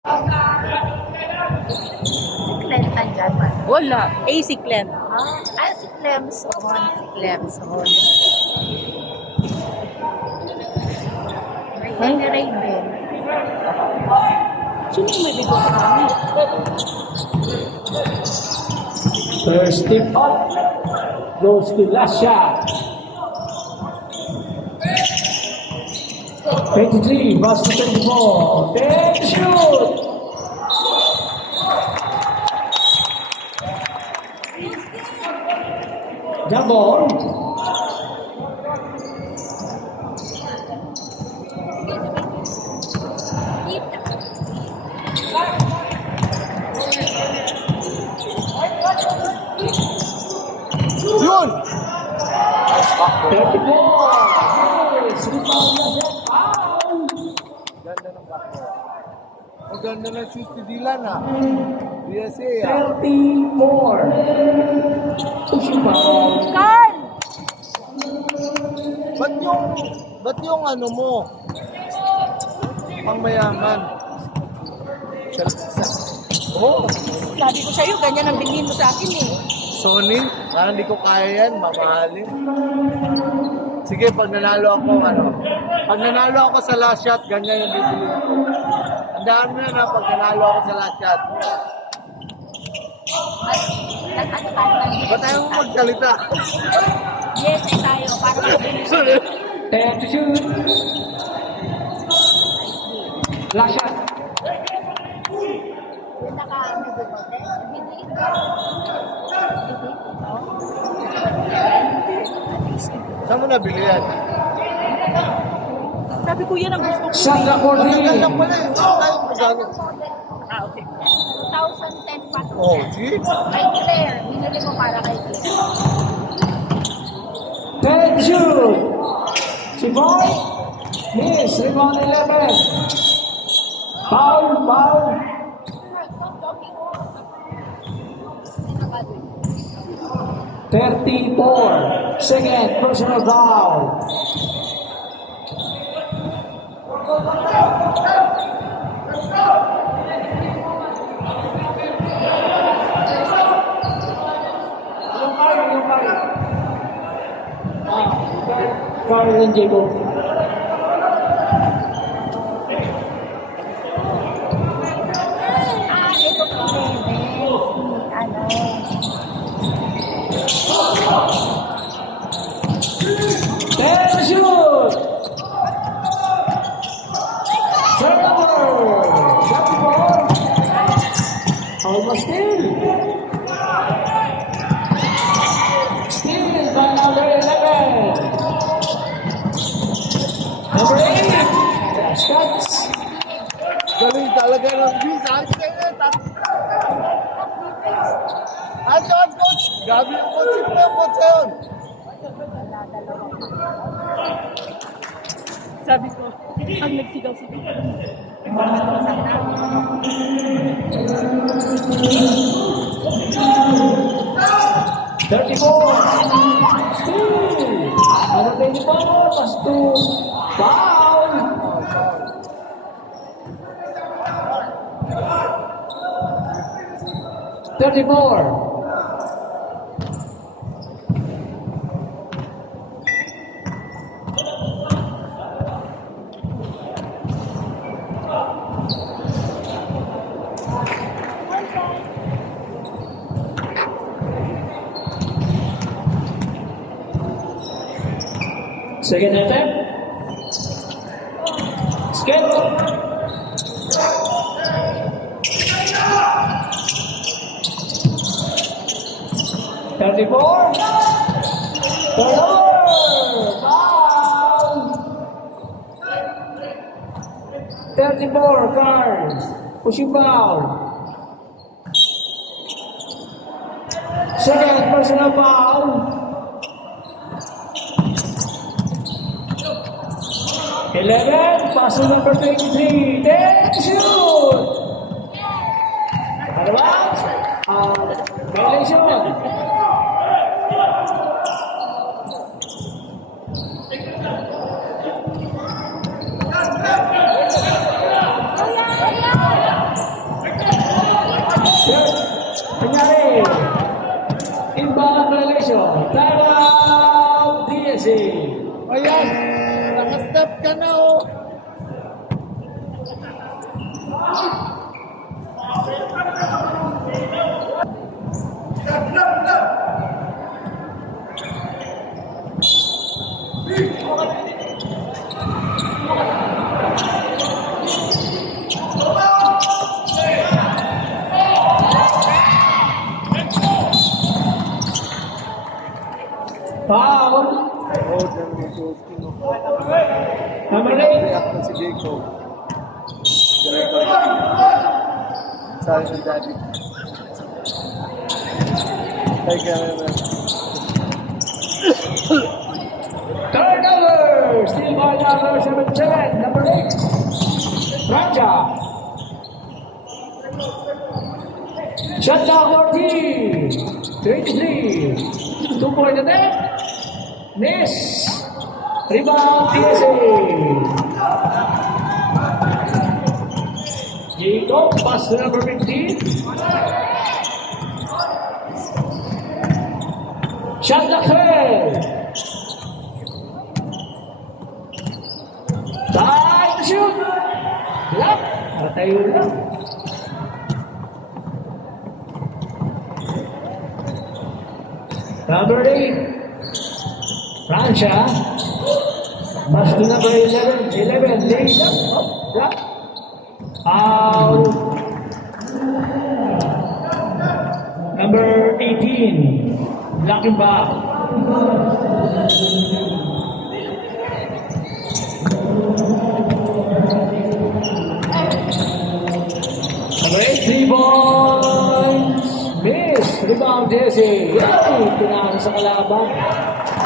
Si Clem nandyan ba? Wala. Si Clem. Si Clemson. Si Clemson. May Tenerife din. Sino yung may bigo sa kami? First tip up goes to Lasha. 23, pass to 24. Then shoot! Jambon. Yun! 34. Yes, rebound na siya. Ganda ng backcourt. Ang ganda ng shoes ni Dylan ah. DSA ah. 34. Pushing foul. Carl! Ba't yung ano mo? Pangmayaman. Oh, Sabi ko sa'yo, ganyan ang bilhin mo sa akin eh. Sony? Parang hindi ko kaya yan, mamahalin. Sige, pag nanalo ako sa last shot, ganyan yung bibili ko. Tandaan mo na pag nanalo ako sa last shot. Ba't tayo mo magkalita? Yes, tayo. Para mabilis. 10 to shoot. Last shot. Yung naka-bigote. Saan mo nabili yan? Sabi ko yan ang gusto ko. Shot na 40. Matagal lang pala eh. Saan tayo magano? Okay. 2010 pa to. Oh, see? Kay Claire. Binili ko para kay Claire. 10 to shoot. Si Boy. Miss. Rebound 11. Foul. 34. Second personal foul. Yung kayo. Foul ng Jacob. Ito po. Ano? Ten shoot. Turnover. Shot ball. Almost still. Still by number 11. Number 8. Shots. Galing talaga ng G's. At coach, gabi yung coach mo yung coach yun. Sabi ko, pag nagsigaw si Tito. Thirty-four. Still. Ano 24? Plus 2. Foul. Thirty-four. Second attempt. Skate. Thirty-four. Foul. 34 cards. Pushing foul. Second personal foul. 11, pass number 23, then shoot! Advance, violation. Nangyari. Inbound violation. Time out, DSA. Ayan, nakastep ka na oh. Foul. Oh, dyan may Joski, no? Number 8. React na si Diego. Sorry ng daddy. Ay, camera. Turnover. Still ball number 77. Number 8. Raja. Shot down 14. 23. 2-point attack. Miss. Rebound PSA. Jacob, pass to number 15. Shot the third. Time to shoot. Lock. Matayo lang. Number 8. Francia. Pass to number 11. 11. Lays up. Block. Out. Number 18. Blocking back. Number 8. 3 points. Miss. Rebound Jesse. Yay! Pinaka sa kalaban.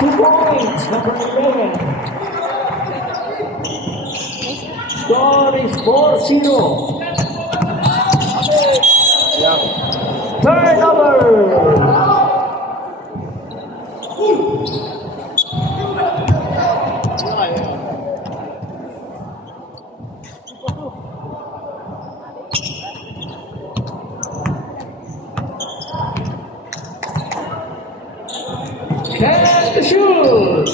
2 points. Number 11. Score is 4-0. Ayan. Turnover. Can to shoot.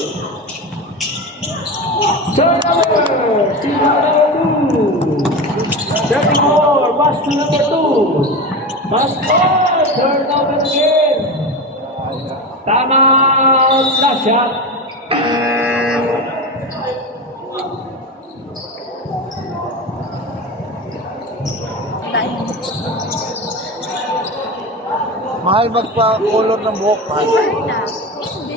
Turnover. Team number 2. 34. Pass to number 2. Pass on. Turnover again. Timeout. Last shot. Mahal magpa-color ng buhok, mahal. Berna. Hindi.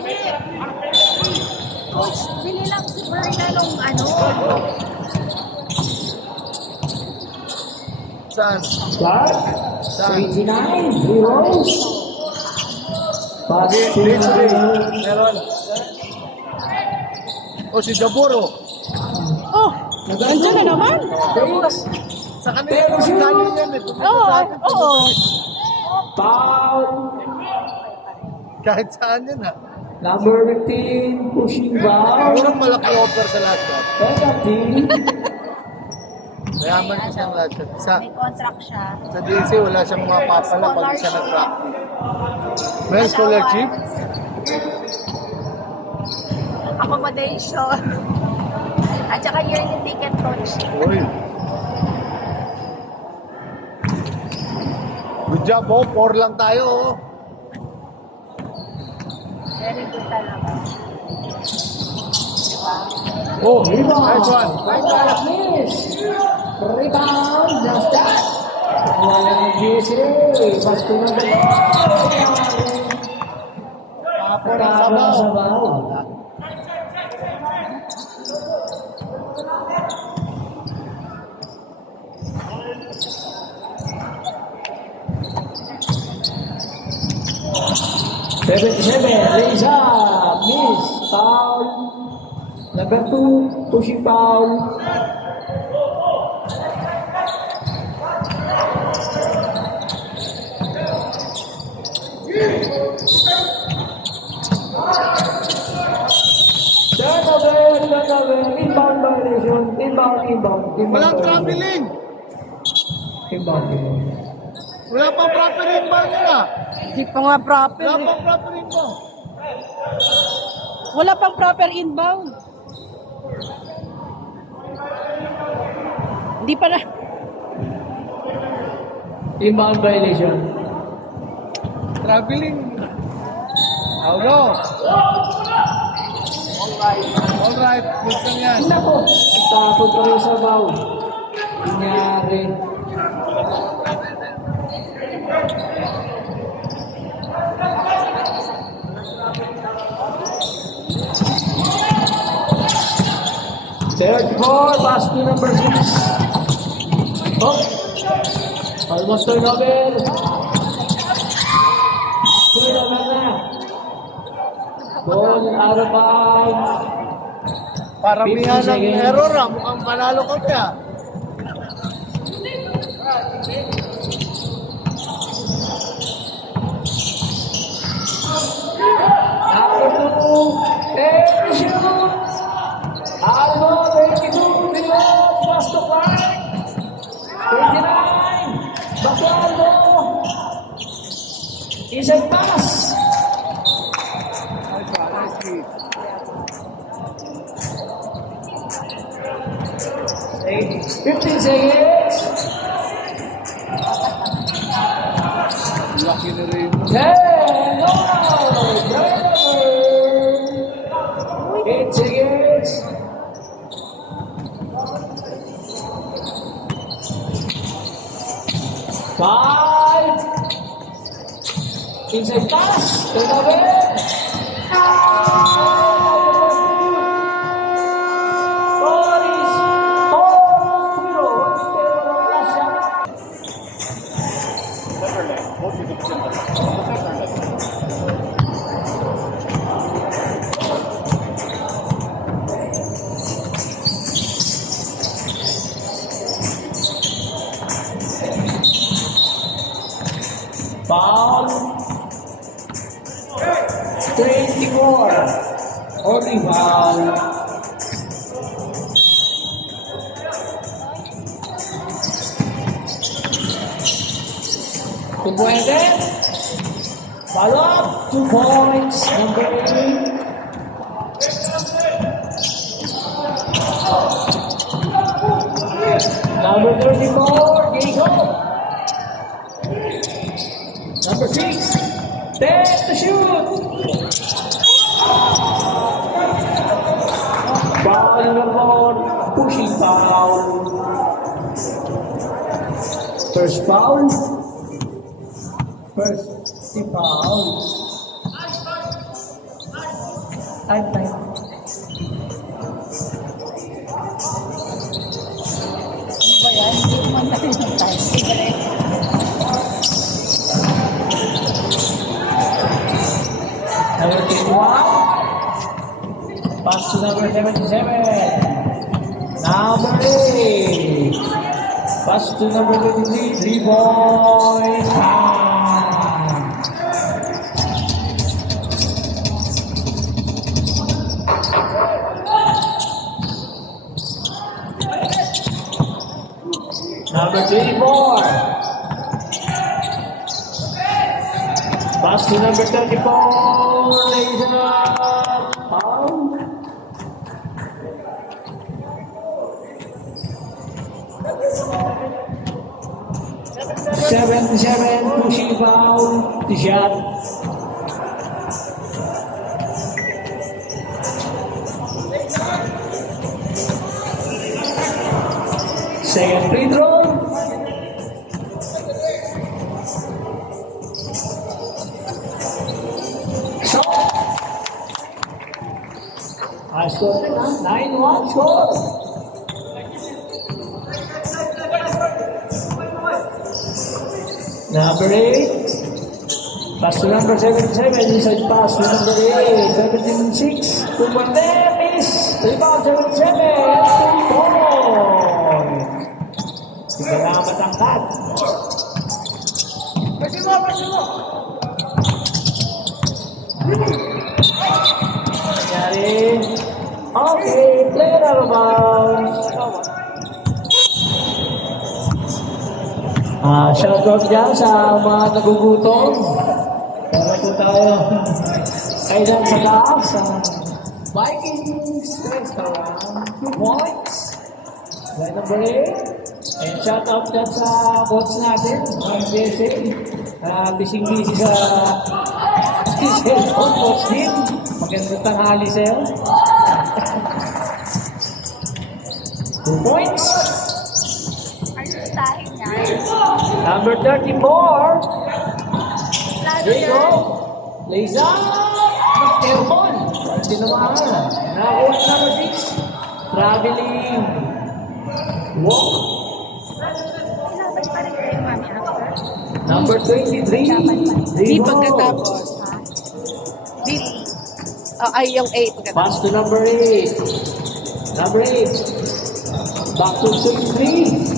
Coach, bili lang si Berna nung ano. Saan? Clark. 79. Heroes. Pass to Lindsay. number Meron. O, si Jaburo. Oh, nandiyan na naman. Sa kanila, si Dani yan eh. Pumunta Oo, sa akin. oo. foul. Kahit saan yan ha. Number 15, pushing foul. Siguro malaki offer sa lahat yan. Penalty. Mayaman ko siyang lahat yan. May contract siya. Sa DC, wala siyang mga papala pag siya nag-practice. May scholarship? Accommodation. At saka yearly ticket, coach. Uy. Good job, oh. 4 lang tayo, oh. Very good talaga. Oh, Rebound. nice one. Right back, miss. Rebound. Just that. Walang GSA. Pass to number 4. Kapon ang Tama sabaw. sa baw. Raise up, miss, foul. Number 2, pushing foul. Turnover, inbound violation, inbound. Walang traveling. Inbound. Wala pang proper inbound yun ah. Hindi pa nga proper. Wala eh. pang proper inbound. Wala pang proper inbound. Hindi pa na. Inbound violation. Traveling. Oh no. Alright, good lang yan. Nako, tapos pa rin sa baw. Nangyari. Third ball, pass to number 6. Oh, almost turnover. Turnover na. Ball out of bounds. Paramihan 50 ng seconds. error ah. Mukhang panalo kami ah. Number 2, and shoot! Albo, 22, Pilos, pass to Clark. 29, Bacualdo. Isang pass. Hey, 15 seconds. Lucky na rin. 10, no! Turnover. 8 seconds. Five. Inside pass. Turnover. Boris. 4-0. Last shot. Foul. 24. Only foul. Kung pwede. Follow up. 2 points. Number 8. Number 34. Diego. Number 6, 10 to shoot. Foul number 1, pushing foul. First foul. First foul. Time. Ano ba yan? Hindi ko man tayo ng time. Sige. Number 21. Pass to number 77. Number 8. Pass to number 23. 3 points. Number 24. Pass to number 34. Ladies and foul. 77 pushing foul. The shot. Second free throw. High score, 9-1 score. Number 8. Pass to number 77. Inside pass to number 8. 17-6. Pumande, miss. Rebound 77. 2 points. Tiga na matangkat. Nangyari. Okay, player out of bounds. Shoutout dyan sa mga nagugutom. Meron po tayo kailan sa taas sa Vikings Restaurant. 2 points. Line number 8. And shoutout dyan sa coach natin, Ma'am Jesse. Busy sa cellphone coach din. Magandang tanghali sa'yo. 2 points. Ano tayo na? Number 34. There you go. Lays up. Airborne. Tinamaan. Nakakuha number 6. Traveling. Walk. Kinabas pa rin kayo, mami, after? Number 23. There Di you go. pagkatapos. Di, ay, yung 8 pagkatapos. Pass to number 8. Number 8. Back to 23.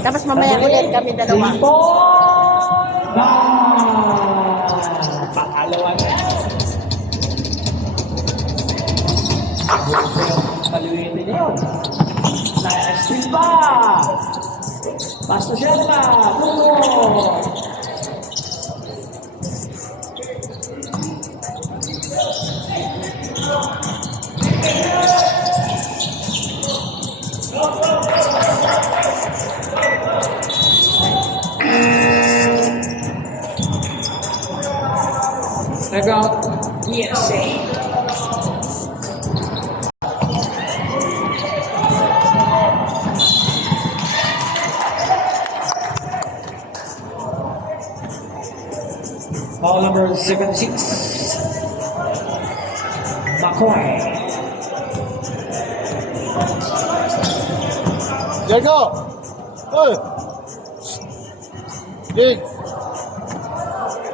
Tapos mamaya ulit kami dalawa. 3 points. Pangalawa na. Kaliwitin niyo. Still pa. Pass to Sherma. Tulo. About PSA. Ball number 76. McCoy. Diego! Uy! Jake!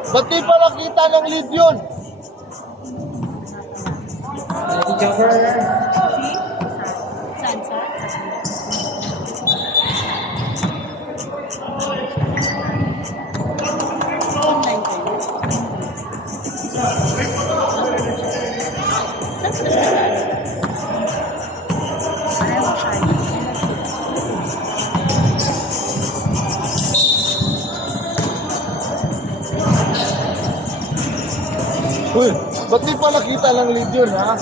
Ba't di pa nakita ng lead yun? Jumper. Saan? Uy! Ba't di pa nakita ng lead yun, ha?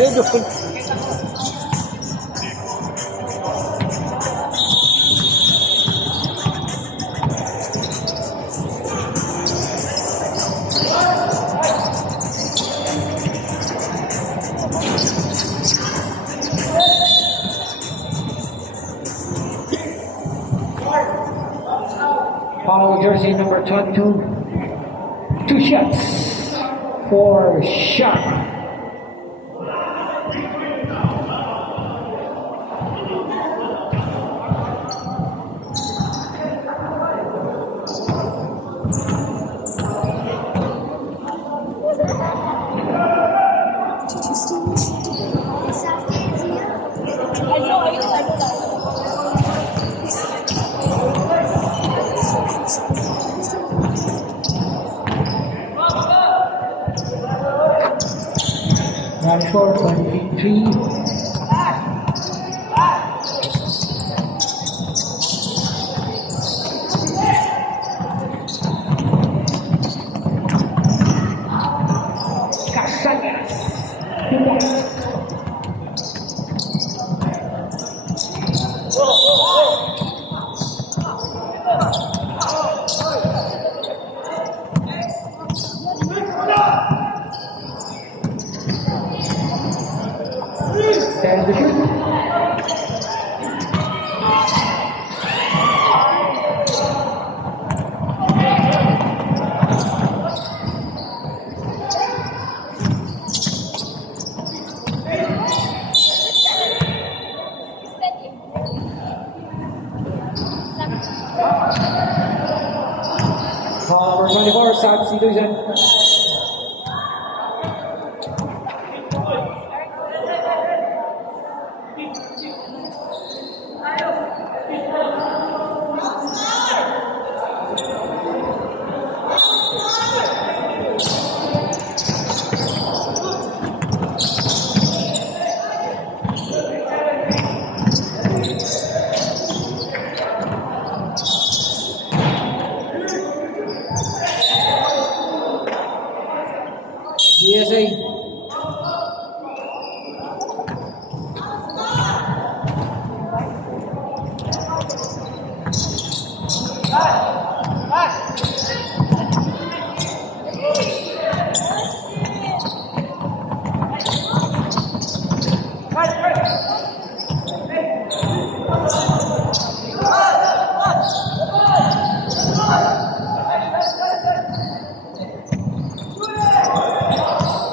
Hindi doon. Foul jersey number 22. 2 shots for Sharp. Run for 23. Casañas. 2 points. There's the shoot. Number 24, South Citizen.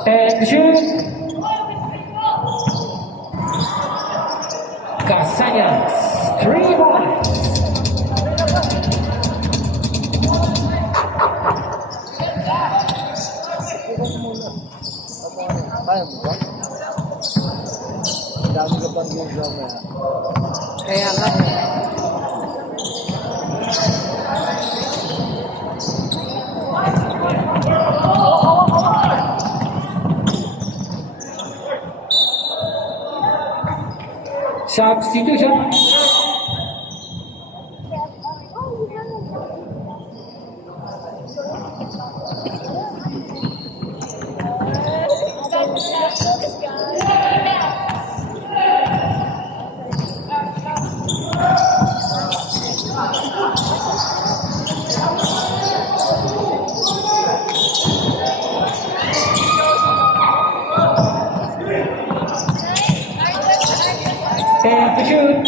And shoot. Casañas, 3 points. Kaya mo ba? Ang dami ka pang ginagawa mo. Kaya nga. Substitution. And to shoot.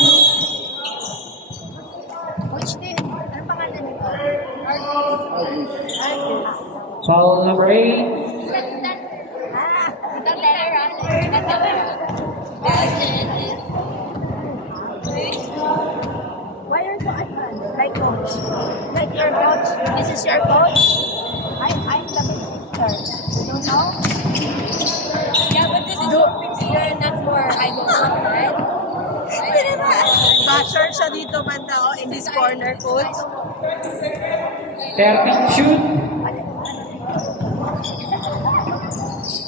Coach din. Ano pangalan nito? Foul number 8. Why are you like coach? Like your coach? This is your coach? I'm the sister. You don't know? Yeah, but this is for you're not for idol, right? Basher siya dito banda in this corner, coach. 13 shoot.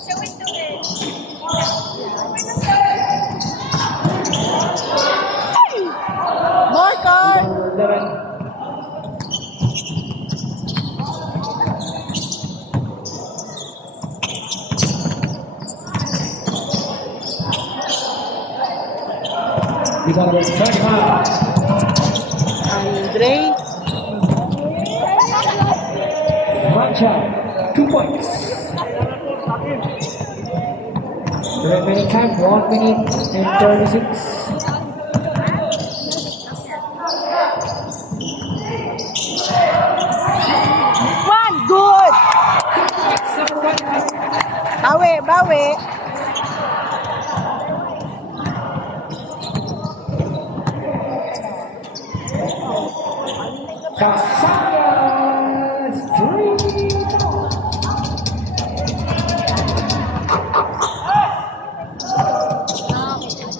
So we do it. More card! Number 35. Andre. Mancha, 2 points. Remaining time 1 minute and 36. One, good! Bawi, bawi. Casañas, 3.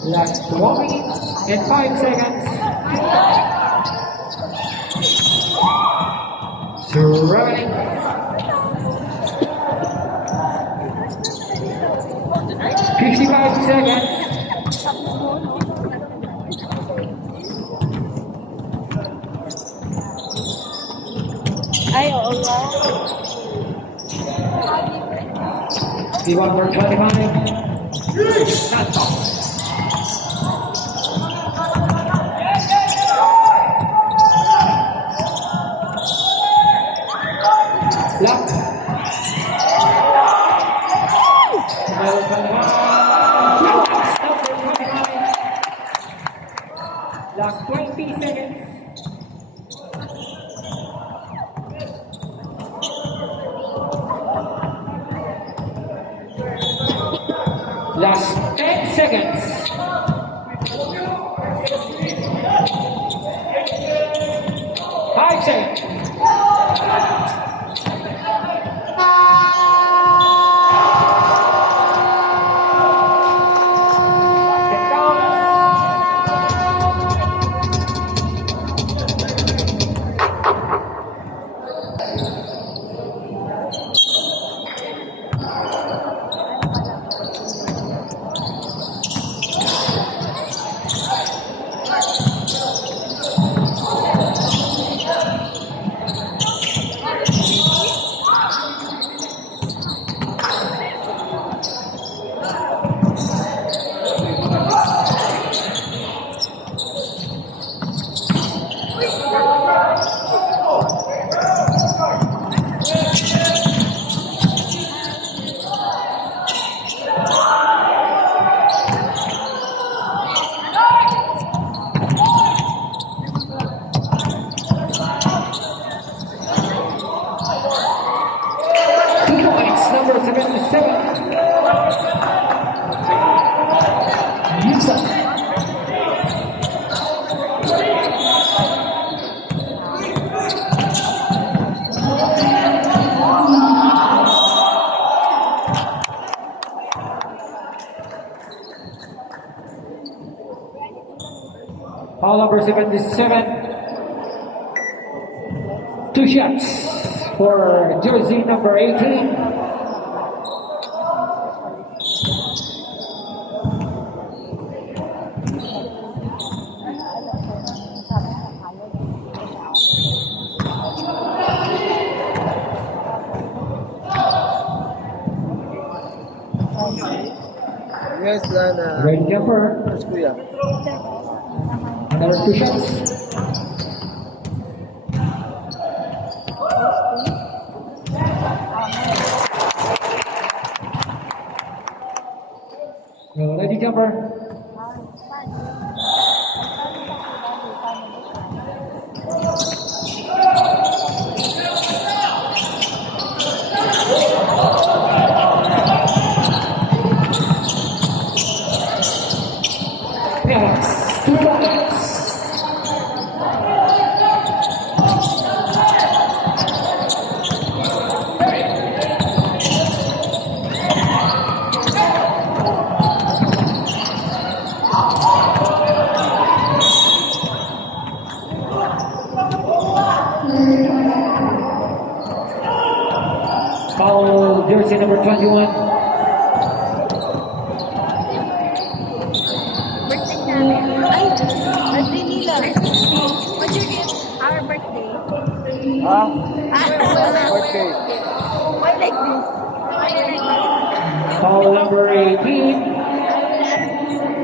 Last 1 minute and 5 seconds. Struggling. 55 seconds. Ay, oo nga. D1 for 25. Lock. Last 20 seconds. Last 10 seconds. 5 seconds. Foul number 77. 2 shots for jersey number 18. Yes, Lana. Red jumper. Yes, kuya. Another 2 shots. Ready jumper. Pass. 2 points. Foul jersey number 21. Birthday namin. Ay, birthday nila. What's your gift? Our birthday. Ha? Birthday. Birthday. Why like this? Why like this? Foul number 18.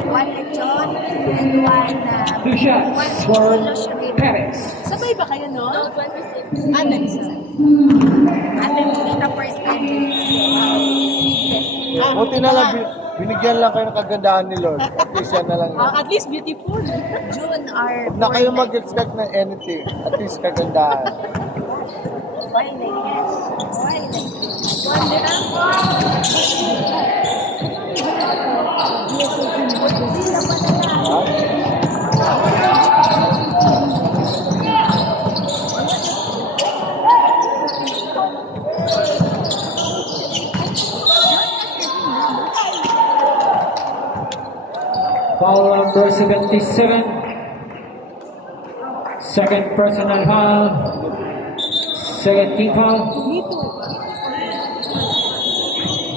One lechon and one 2 shots for Perez. Sabay ba kayo, no? no, 26. 26. Ate, dito first time. Buti na lang, binigyan lang kayo ng kagandahan ni Lord. At least yan na lang yun. At least beautiful. June are Huwag na kayo mag-expect ng anything. At least kagandahan. Why like this? Why like this? Wonder Foul number 77. Second personal foul. Second team foul.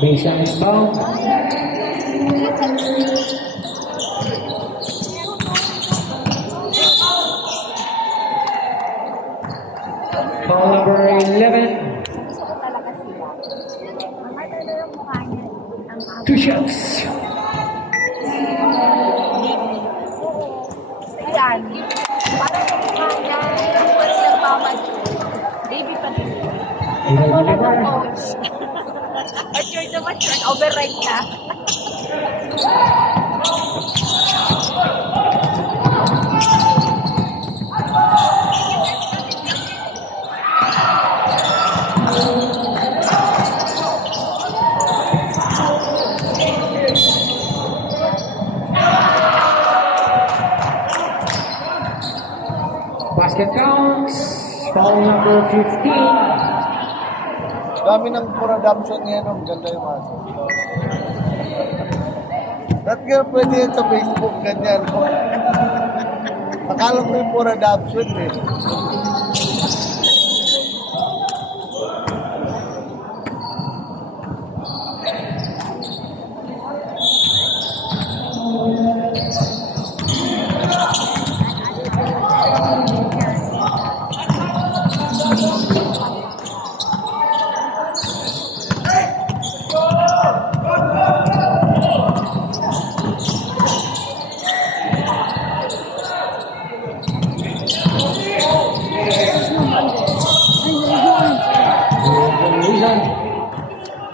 Baseline inbound. Foul number 11. gusto ko talaga sila. Ang matalo yung mukha niya. Ang 2 shots. Ayan. Parang yung mukha niya. Yung parang nagmamature. Baby pa din. Illegal Wala deliver. na coach. Mature na mature. Override na. Basket counts. Foul number 15. Dami ng production niya, no? Ganda yung aso. Ba't nga pwede yan sa Facebook, ganyan? Akala ko yung production eh.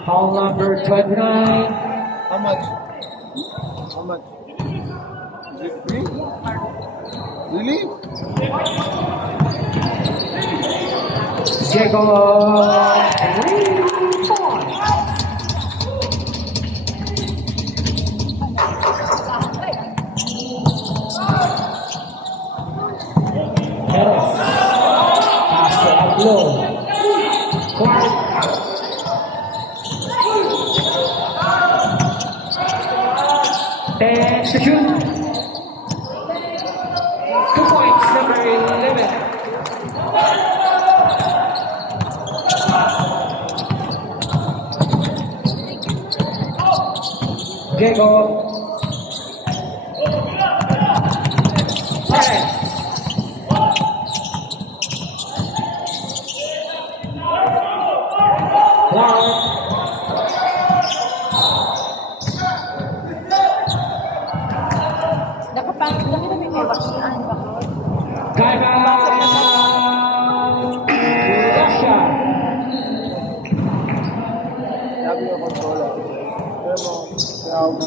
Foul number 29. How much? How much? Really? Really? Jacob. Perez. Pass to Ablo. Clark. Ten to shoot. Diego. Perez. Clark. Nakapangit lang kami may waksian ba ko? Kaya Russia. Sabi ko controller. Pero tinawag mo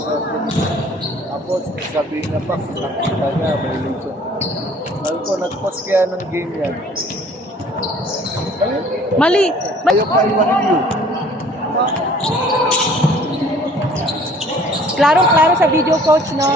tapos sabihin na pa, nakita niya, may legion. Sabi ko, nag-post kaya ng game yan. Mali! Ayaw pa iwanin yun. Klarong-klaro sa video coach, no?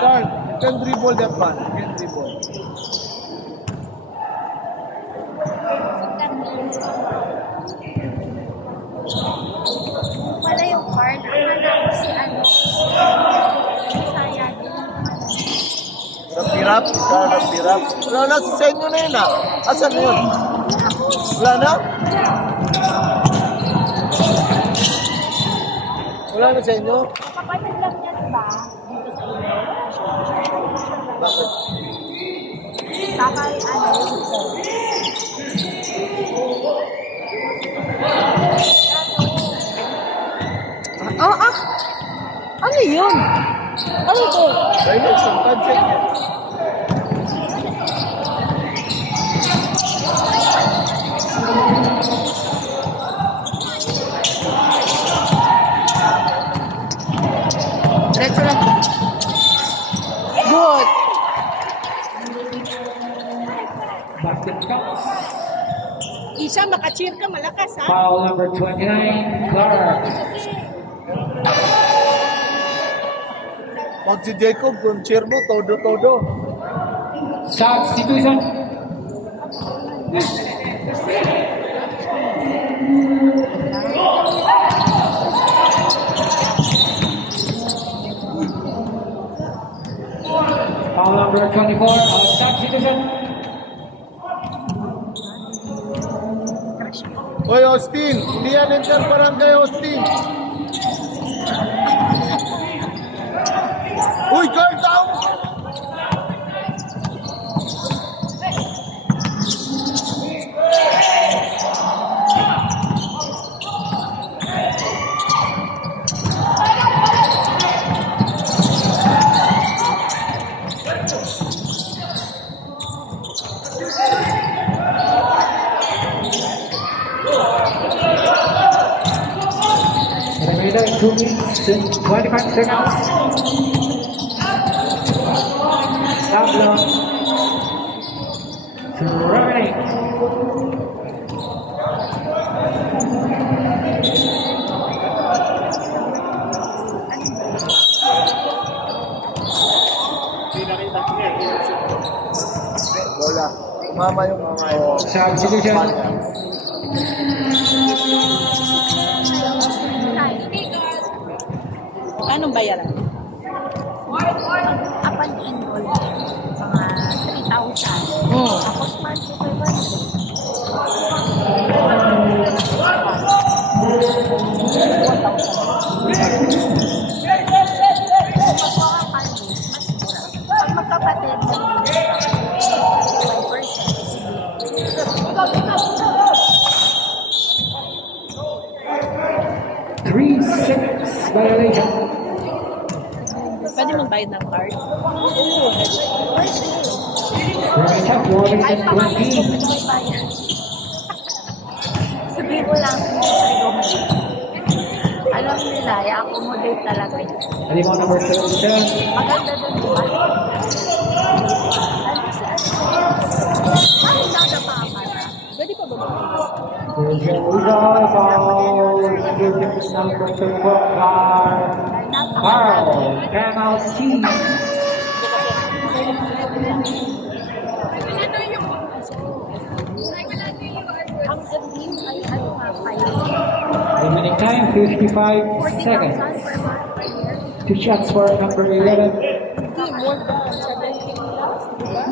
Guard, you can dribble that man. You can dribble. Wala yung card. Ang hanap si ano. Saya din. Hirap-hirap, hirap-hirap. Wala na, sa inyo na yun ah. Asan yun? Wala na? Wala na sa inyo? Kapatid lang niya, diba? Dito sa inyo. Bakit? Takay, ano, dito. Ano yun? Ano ito? Dahil sa pansin niya. Diretso lang. Good! Basket counts. Isa, maka-cheer ka, malakas, ha? Foul number 29, Clark. Pag si Jacob, kung cheer mo, todo-todo. Substitution. Foul number 24, substitution. Hoy, Austin! Hindi yan inter-barangay, Austin! Uy, guard down! Remainder 2 minutes and 25 seconds. Tablo. Terminate. Bola. Mama yung mga yun. Substitution. Anong bayaran? Up and enroll. Mga 3,000. Tapos monthly 500. Pag magkapatid, 3-6 violation. Pwede magbayad ng card? Right up, Kahit pa kami 120. may bayan. Sabihin mo lang sa'yo. Alam nila, i-accommodate talaga yun. Animal number 37. Maganda doon, di ba? Ay, nakapamara. Pwede pa ba magbayad? There's a result of Egypt's number 34 Carl. Penalty. team ay ano nga, 5. Remaining time, 55 40,000 seconds. per month per year. 2 shots for number 11. Hindi, more than 70 plus, di ba?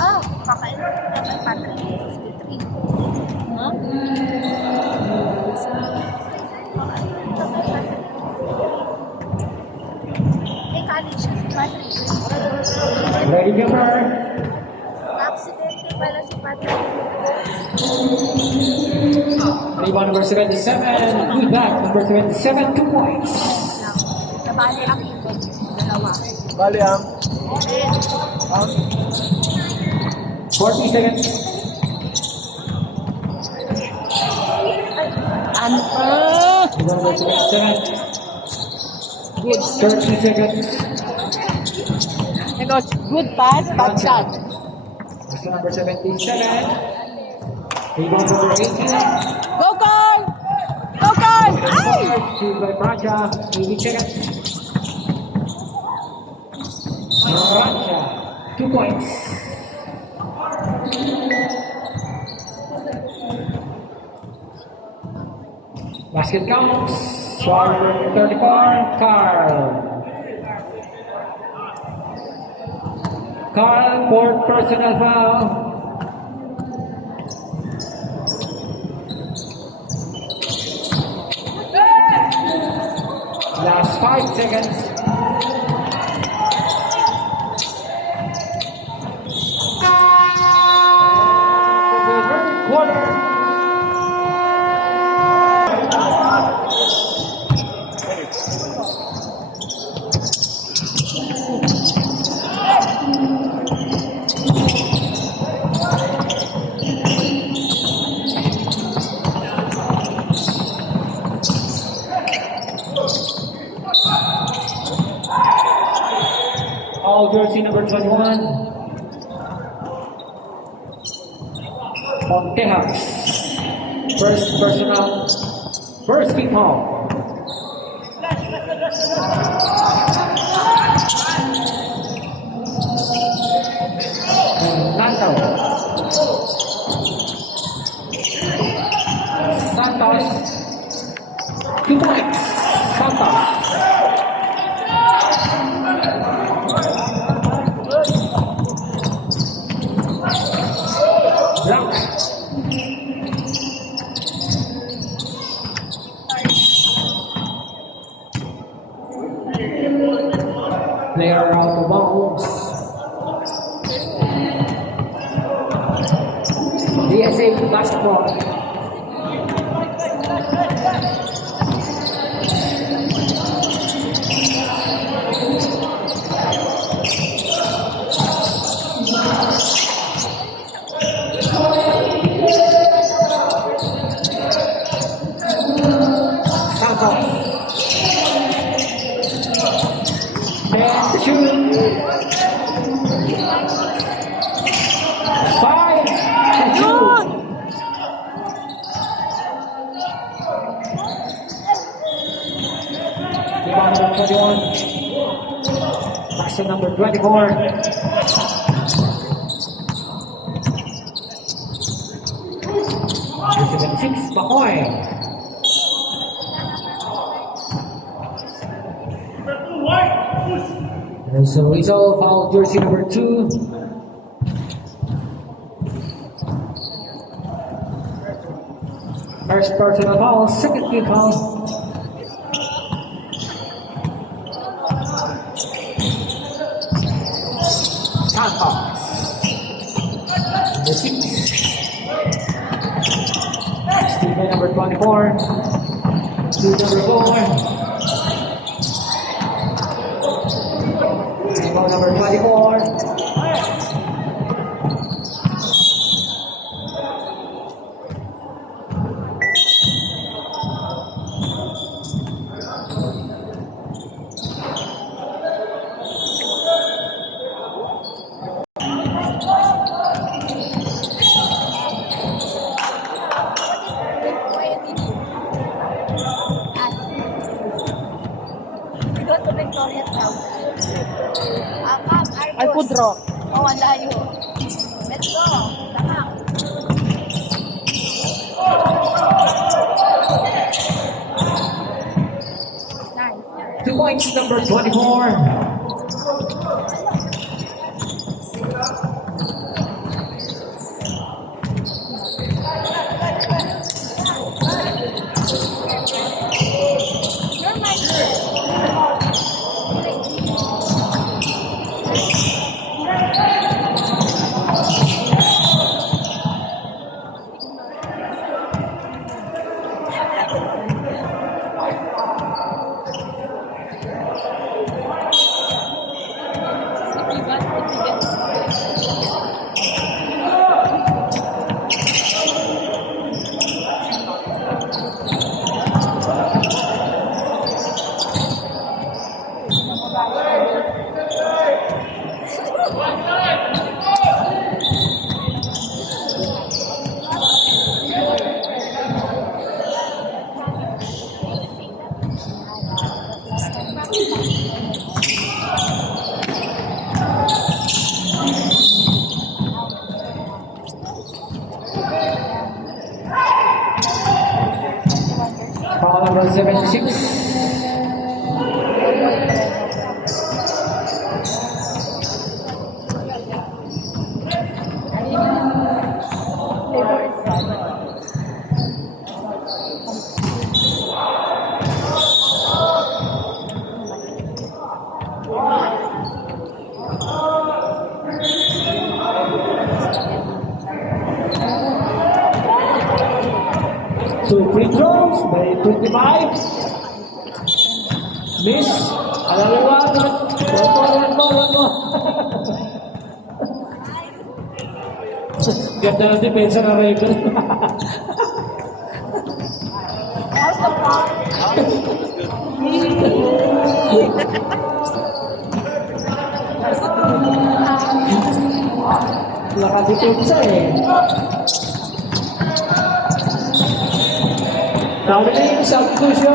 Ah, kakailan ko naman Patrick, 53. Ha? Eh, college siya si Patrick. Ready, jumper. Aksidente pala si Patrick. Rebound number 77. Good back, number 77, 2 points. Nabali ang ibon. Dalawa. Bali ang 40 seconds. Ano? Rebound number 77. Good, 30 seconds. Coach, good pass, bad shot. Gusto number 77. Rebound number 18. Go, Carl! Go, Carl! Ay! Shoot by Praja, 80 seconds. Praja, 2 points. Basket counts. Shot 34, Carl. Carl, fourth personal foul. Last 5 seconds. Quarter. All jersey number 21. From Texas. First personal. First team foul. Nato. Santos. 2 points. Santos. Block. Player out of bounds. DSA basketball. Santos. And shoot. 5 to 2. Rebound number 21. Pass number 24. Number 76, Bacoy. There's a result, foul jersey number 2. First personal foul, second team foul. Santos. Number 6. Steven number 24. Two number 4. Rebound number 24. We go to Victoria's house. Ay, pudro. Oh, ang layo. Let's go. Tama. 2 points, number 24. You're my girl. Foul number 76. Two free throws by 25. Miss. Another one. One more. Ganda ng depensa ng Raven. Nakadepensa eh. Dominating substitution.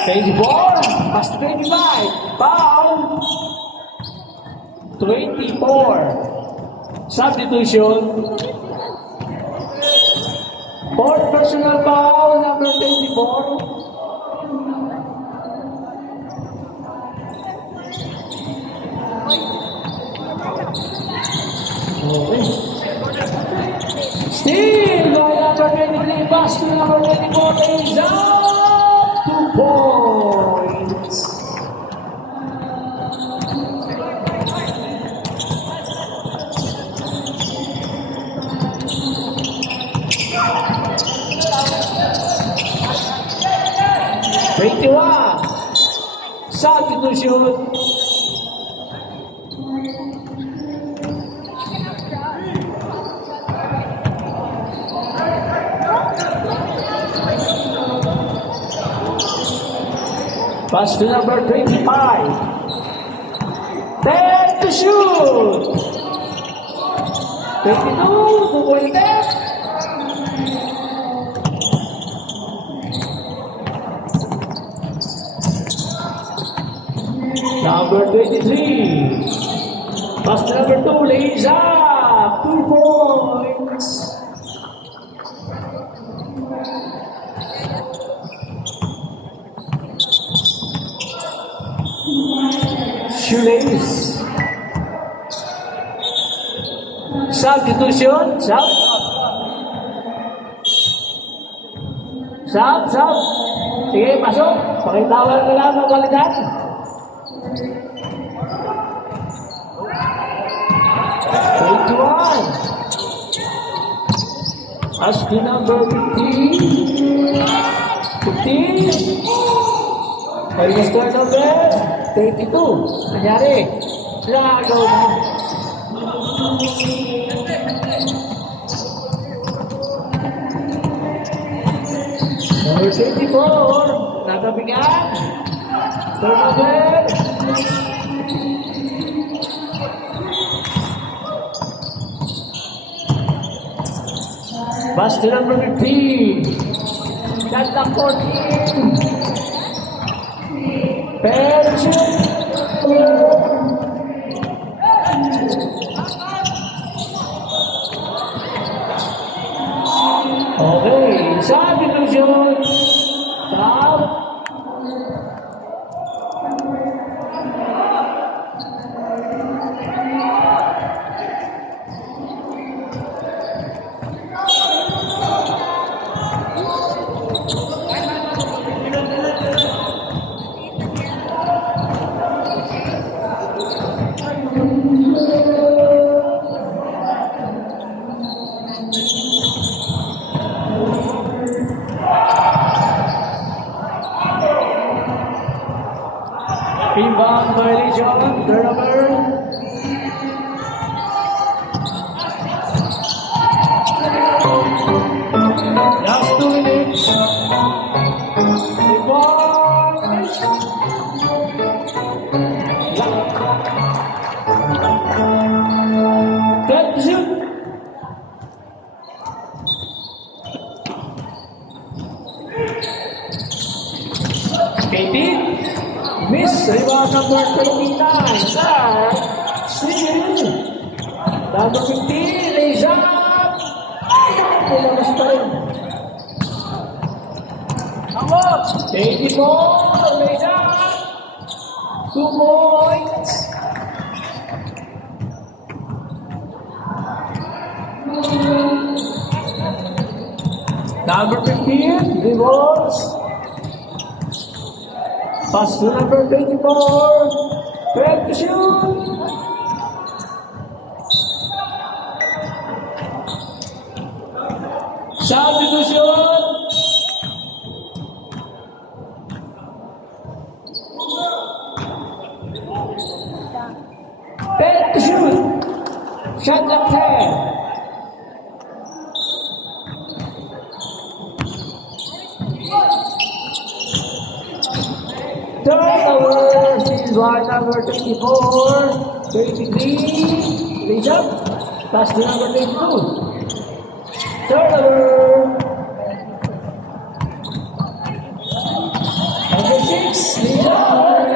Phase ball, past 25, foul, 24, substitution, fourth personal foul, number 24. Still by number 23, pass to number 24, is out. 2 points. Substitution. Pass to number 25. 10 to shoot. 22 to 20. Number 23. Pass to number 2, lays up. 2 points. Shoelace. Substitution. Sub. Sige, pasok. Pakitawan ka lang ng kwalidad. As the number 15. 15. Kaya yung score number 32. Nangyari. Lagaw na. Number 24. Natabigan. Turnover. Pass to number 15. That's the 14. Inbound violation, turnover. Last 2 minutes. Time to shoot. Miss, rebound number 29, Sir Sweden. Number 15, lays up. Pumalas pa rin. 84, lays up. 2 points. Number 15, revolves. Pass to number 24. Back to shoot. Substitution. Back to shoot. Shot left hand. Turnover, this is line number 24, 23, reach up, pass to number 22. Turnover. Number 6, reach up.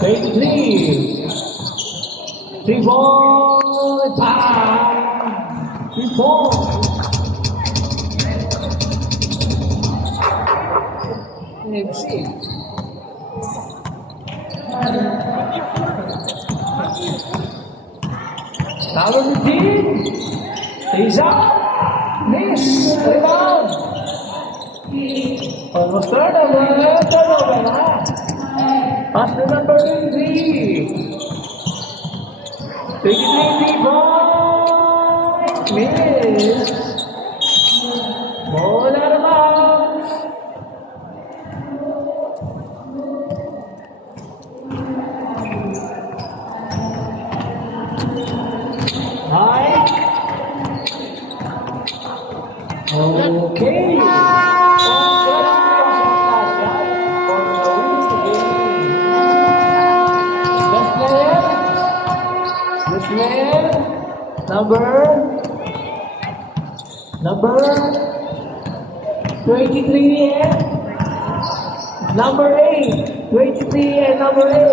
Three, 3 points, 3 points. MC. Number 15 is up. Miss. Rebound. Almost turnover na. Pass to number 23. 23 point. Miss. Ball out of bounds. Hi. Okay. This man, number 23 and number 8. 23 and number 8.